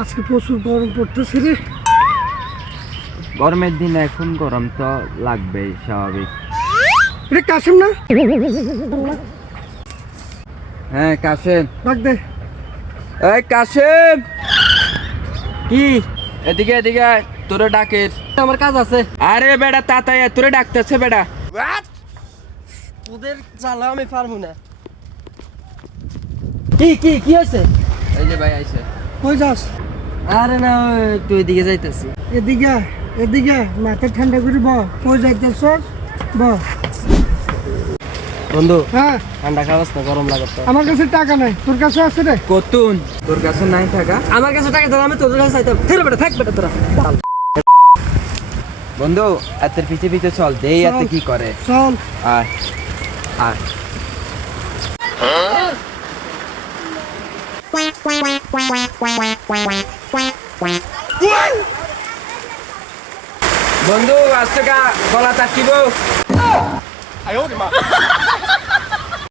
আজকে প্রচুর গরম পড়তেছে রে। গরমের দিন এখন গরম তো লাগবেই, স্বাভাবিক। এটা কাশেম না? হ্যাঁ কাশেম। ডাক দে। এই কাশেম, কি এদিকে এদিকে আয়, তোরে ডাকে। আমার কাজ আছে। আরে বেটা তাতাই তোরে ডাকতেছে বেটা। তোদের জ্বালা আমি পারবো না। কি কি কি হয়েছে? এই যে ভাই আইছে। কই যাস? আরে না, তুই এদিকে যাইতেছি। এদিকে আয়, এদিকে আয়, মাথা ঠান্ডা করে ব। কই যাইতেছ? ব। বন্ধু, হ্যাঁ, ঠান্ডা খাওয়াস না, গরম লাগত। আমার কাছে টাকা নাই, তোর কাছে আছে রে? কতুন তোর কাছে নাই টাকা? আমার কাছে টাকা দাও, আমি তোদের কাছে চাইতাম। থেরে বেটা, থাক বেটা তোরা। বন্ধু এতের পিছে পিছে চল, দেই এতে কি করে। চল। আয় আয়। বন্ধু আজ থেকে গলা চাটিব।